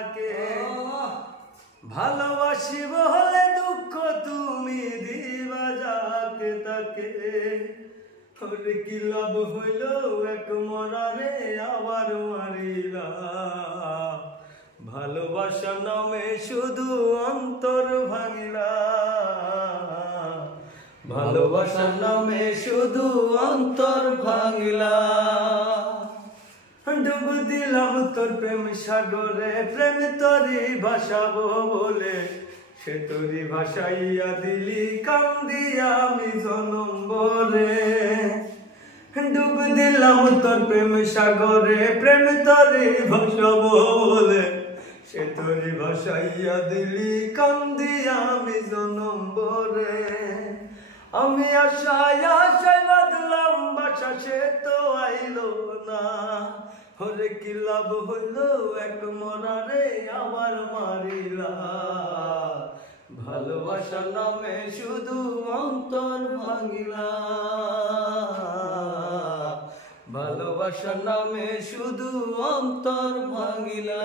তাকে ভালোবাসি বলে দুঃখ তুমি দিবা যাকে তাকে ওরে কি লাভ হইল এক মরারে আবার মারিলা ভালোবাসা নামে শুধু অন্তর ভাঙিলা ভালোবাসার নামে শুধু অন্তর ভাঙিলা ডুব দিলাম তোর প্রেম সাগরে প্রেম তোরই ভাসাবো বলে সে তোরই ভাসাইয়া দিলি কান্দিয়া আমি জনম বলে ডুব দিলাম তোর প্রেম সাগরে প্রেম তোরই ভাসাবো বলে সে তোরই ভাসাইয়া দিলি কান্দিয়া আমি জনম বলে আমি আশায় আশায় বাঁধলাম বাসা সে তো আইলো না ওরে কি লাভ হইল এক মরারে আবার মারিলা ভালোবাসার নামে শুধু অন্তর ভাঙিলা ভালোবাসার নামে শুধু অন্তর ভাঙিলা।